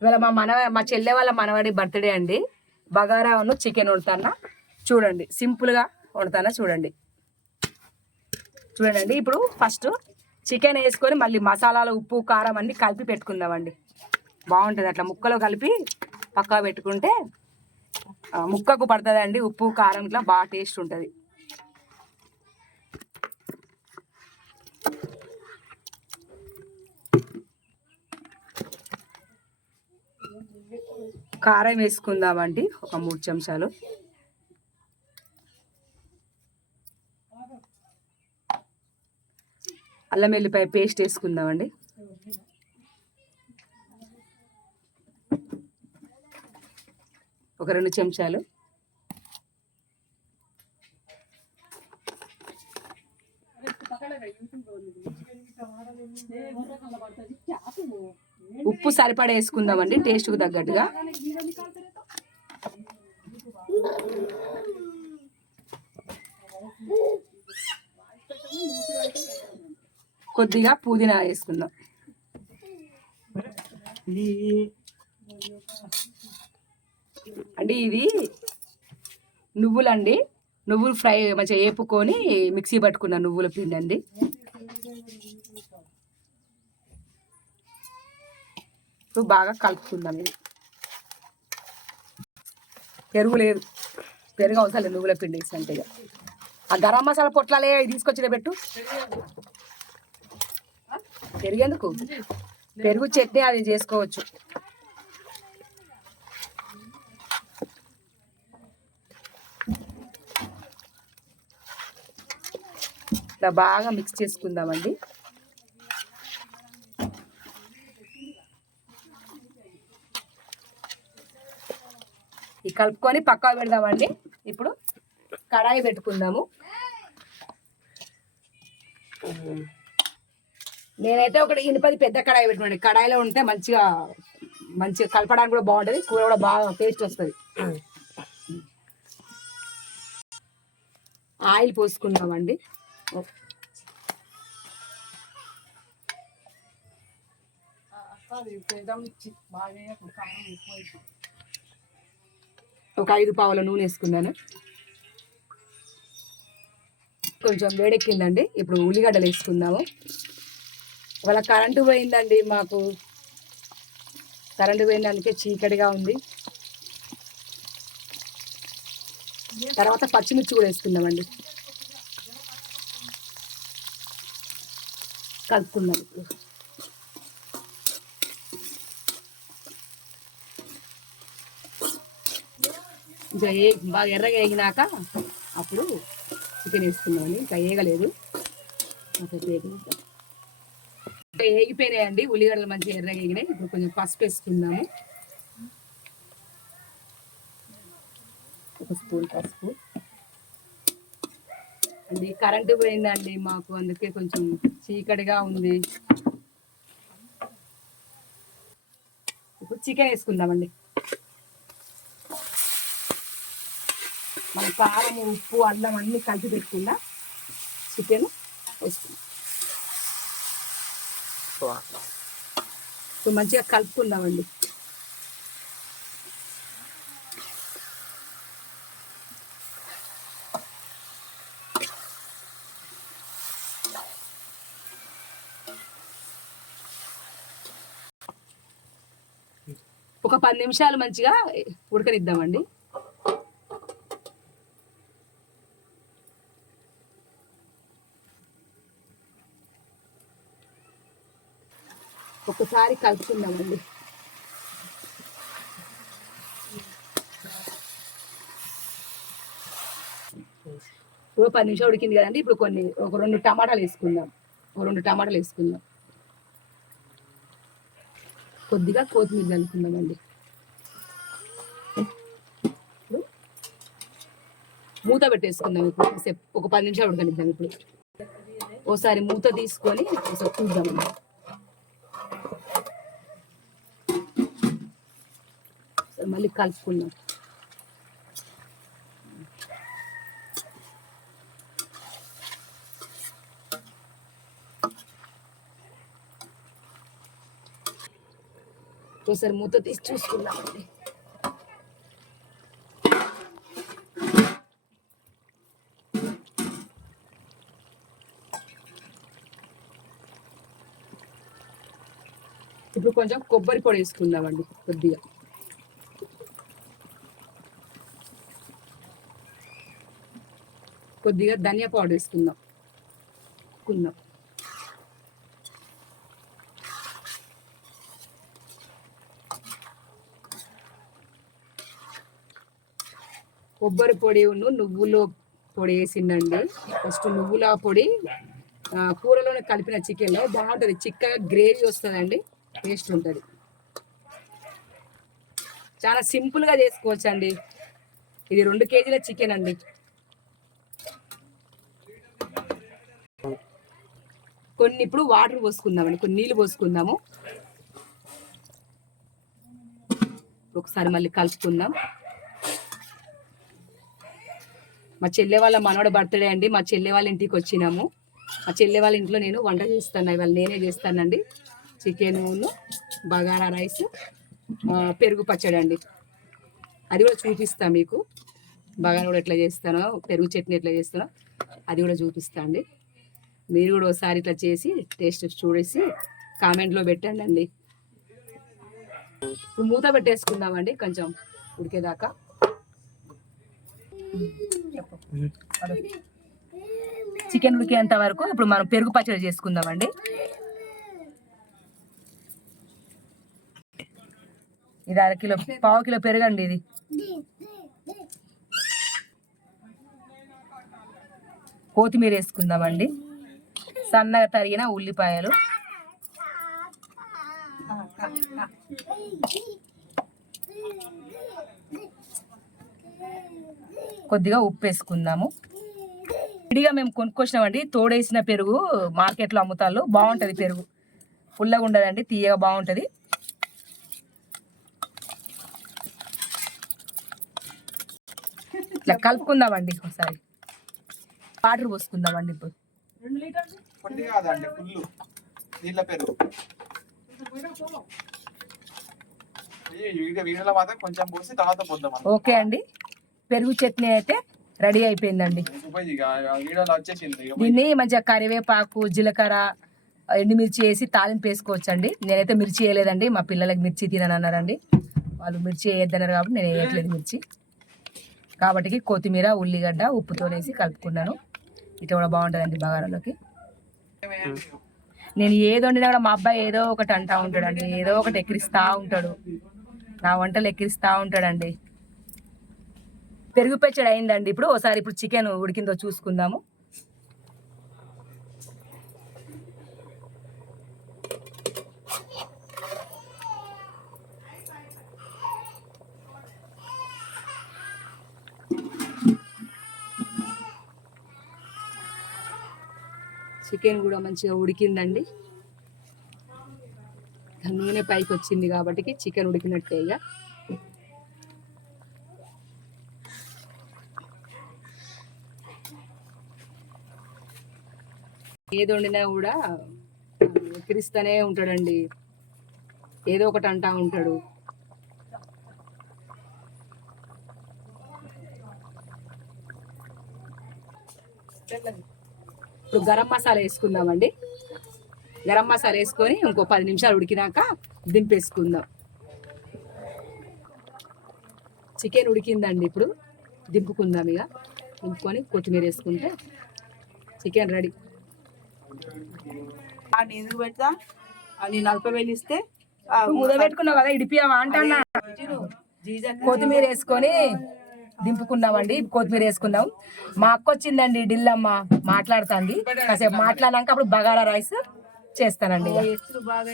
ఇవాళ మా చెల్లె వాళ్ళ మనవాడి బర్త్డే అండి. బగారాను చికెన్ వండుతానా చూడండి, సింపుల్గా వండుతానా చూడండి. చూడండి ఇప్పుడు ఫస్ట్ చికెన్ వేసుకొని మళ్ళీ మసాలాలు ఉప్పు కారం అన్నీ కలిపి పెట్టుకుందామండి. బాగుంటుంది అట్లా ముక్కలో కలిపి పక్కా పెట్టుకుంటే ముక్కకు పడుతుంది అండి. ఉప్పు కారం ఇట్లా బాగా టేస్ట్ ఉంటుంది. కారం వేసుకుందామండి ఒక 3 చెంచాలు. అల్లం వెల్లిపాయ పేస్ట్ వేసుకుందామండి. ఒక 2 చెంచాలు. ఉప్పు సరిపడా వేసుకుందామండి టేస్ట్కు తగ్గట్టుగా. కొద్దిగా పుదీనా వేసుకుందాం. అండి ఇది నువ్వులండి, నువ్వులు ఫ్రై మంచిగా వేపుకొని మిక్సీ పట్టుకున్న నువ్వుల పిండి అండి. ఇప్పుడు బాగా కలుపుకుందాం. ఇది పెరుగు లేదు, పెరుగు అవసరం లేదు నువ్వుల పిండి అంటే. ఆ గరం మసాలా పొట్లాలే తీసుకొచ్చి పెట్టు. పెరిగేందుకు? పెరుగు చట్నీ అది చేసుకోవచ్చు. ఇట్లా బాగా మిక్స్ చేసుకుందామండి. ఈ కలుపుకొని పక్కా పెడదామండి. ఇప్పుడు కడాయి పెట్టుకుందాము. నేనైతే ఒకటి ఇనుపది పెద్ద కడాయి పెట్టుకోండి. కడాయిలో ఉంటే మంచిగా కలపడానికి కూడా బాగుంటుంది, కూర కూడా బాగా టేస్ట్ వస్తుంది. ఆయిల్ పోసుకుందామండి. ఒక 5 పావుల నూనె వేసుకున్నాను. కొంచెం వేడెక్కిందండి. ఇప్పుడు ఉల్లిగడ్డలు వేసుకుందాము. ఇవాళ కరెంటు పోయిందండి. మాకు కరెంటు పోయిందానికే చీకటిగా ఉంది. తర్వాత పచ్చిమిర్చి కూడా వేసుకుందామండి. కలుపుకుందాం. ఇంకా బాగా ఎర్రగా వేగినాక అప్పుడు చికెన్ వేసుకుందామండి. ఇంకా వేగలేదు, వేగిపోయినాయండి ఉల్లిగడ్డలు మంచిగా ఎర్రగా వేగినాయి. ఇప్పుడు కొంచెం పసుపు వేసుకుందాము. ఒక స్పూన్ పసుపు అండి. కరెంటు పోయిందండి మాకు, అందుకే కొంచెం చీకటిగా ఉంది. ఇప్పుడు చికెన్ వేసుకుందామండి. మన కారం ఉప్పు అల్లం అన్నీ కలిపి పెట్టుకున్నా చికెన్ వేసుకుందాం. ఇప్పుడు మంచిగా కలుపుకుందామండి. ఒక 10 నిమిషాలు మంచిగా ఉడకనిద్దామండి. ఒకసారి కలుపుకుందామండి. ఇప్పుడు 10 నిమిషాలు ఉడికింది కదండి. ఇప్పుడు ఒక 2 టమాటాలు వేసుకుందాం. కొద్దిగా కొత్తిమీర చల్లుకుందామండి. మూత పెట్టేసుకుందాం. ఇప్పుడు ఒక 10 నిమిషాలు ఉడకనిద్దాం. ఇప్పుడు ఓసారి మూత తీసుకొని ఒకసారి చూద్దామండి. మళ్ళీ కలుపుకుందాం. ఒకసారి మూత తీసి చూసుకుందామండి. ఇప్పుడు కొంచెం కొబ్బరి పొడి వేసుకుందామండి. కొద్దిగా ధనియా పౌడర్ వేసుకుందాం. కొబ్బరి పొడి నువ్వుల పొడి వేసిందండి. ఫస్ట్ నువ్వుల పొడి కూరలోనే కలిపిన చికెన్లో బాగుంటుంది. చిక్కగా గ్రేవీ వస్తుందండి, టేస్ట్ ఉంటుంది. చాలా సింపుల్గా చేసుకోవచ్చు అండి. ఇది 2 కేజీల చికెన్ అండి. కొన్ని ఇప్పుడు వాటర్ పోసుకుందామండి, కొన్ని నీళ్ళు పోసుకుందాము. ఒకసారి మళ్ళీ కలుపుకుందాం. మా చెల్లె వాళ్ళ మనవడ బర్త్డే అండి. మా చెల్లె వాళ్ళ ఇంటికి వచ్చినాము. మా చెల్లె వాళ్ళ ఇంట్లో నేను వంట చేస్తాను. ఇవాళ నేనే చేస్తానండి. చికెన్, బగారా రైస్, పెరుగు పచ్చడి అండి. అది కూడా చూపిస్తాను మీకు. బగారా కూడా ఎట్లా చేస్తానో, పెరుగు చట్నీ ఎట్లా చేస్తానో అది కూడా చూపిస్తా అండి. మీరు కూడా ఒకసారి ఇట్లా చేసి టేస్ట్ చూడేసి కామెంట్లో పెట్టండి అండి. ఇప్పుడు మూత పెట్టేసుకుందామండి కొంచెం ఉడికేదాకా. చికెన్ ఉడికేంత వరకు ఇప్పుడు మనం పెరుగు పచ్చడి చేసుకుందామండి. ఇది 1/2 కిలో, 1/4 కిలో పెరుగు అండి. ఇది కొత్తిమీర వేసుకుందామండి. సన్నగా తరిగిన ఉల్లిపాయలు, కొద్దిగా ఉప్పు వేసుకుందాము. విడిగా మేము కొనుక్కొచ్చినామండి. తోడేసిన పెరుగు మార్కెట్లో అమ్ముతారు, బాగుంటుంది. పెరుగు పుల్లగా ఉండదండి, తీయగా బాగుంటుంది. ఇట్లా కలుపుకుందామండి. ఒకసారి వాటర్ పోసుకుందామండి. ఇప్పుడు ఓకే అండి. పెరుగు చట్నీ అయితే రెడీ అయిపోయిందండి. దీన్ని మంచిగా కరివేపాకు, జీలకర్ర, ఎండుమిర్చి వేసి తాలింపు వేసుకోవచ్చండి. నేనైతే మిర్చి వేయలేదండి. మా పిల్లలకి మిర్చి తిననన్నారండి. వాళ్ళు మిర్చి వేయద్దన్నారు కాబట్టి నేను వేయట్లేదు మిర్చి. కాబట్టి కొత్తిమీర, ఉల్లిగడ్డ, ఉప్పుతో వేసి కలుపుకున్నాను. ఇట్లా కూడా బాగుంటుందండి బగారాలోకి. నేను ఏది వండినా కూడా మా అబ్బాయి ఏదో ఒకటి అంటా ఉంటాడండి. ఏదో ఒకటి ఎక్కిరిస్తూ ఉంటాడు. నా వంటలు ఎక్కిరిస్తూ ఉంటాడండి. పెరుగు పచ్చడి అయిందండి. ఇప్పుడు ఒకసారి చికెన్ ఉడికిందో చూసుకుందాము. చికెన్ కూడా మంచిగా ఉడికిందండి. నూనె పైకి వచ్చింది కాబట్టి చికెన్ ఉడికినట్టే. ఇక ఏది వండినా కూడా ఎక్కిరిస్తూనే ఉంటాడండి. ఏదో ఒకటి అంటా ఉంటాడు. ఇప్పుడు గరం మసాలా వేసుకుందామండి. గరం మసాలా వేసుకొని ఇంకో 10 నిమిషాలు ఉడికినాక దింపేసుకుందాం. చికెన్ ఉడికిందండి. ఇప్పుడు దింపుకుందాం. ఇక దింపుకొని కొత్తిమీర వేసుకుంటే చికెన్ రెడీ. ఎందుకు పెడతా అని నలప వెళ్ళిస్తే ముద పెట్టుకున్నావు కదా, ఇడిపియావా అంటన్నా. కొత్తిమీర వేసుకొని దింపుకుందామండి. కొత్తిమీర వేసుకుందాం. మా అక్క వచ్చిందండి, ఢిల్లమ్మ మాట్లాడుతుంది. కాసేపు మాట్లాడాక అప్పుడు బగారా రైస్ చేస్తానండి. బాగా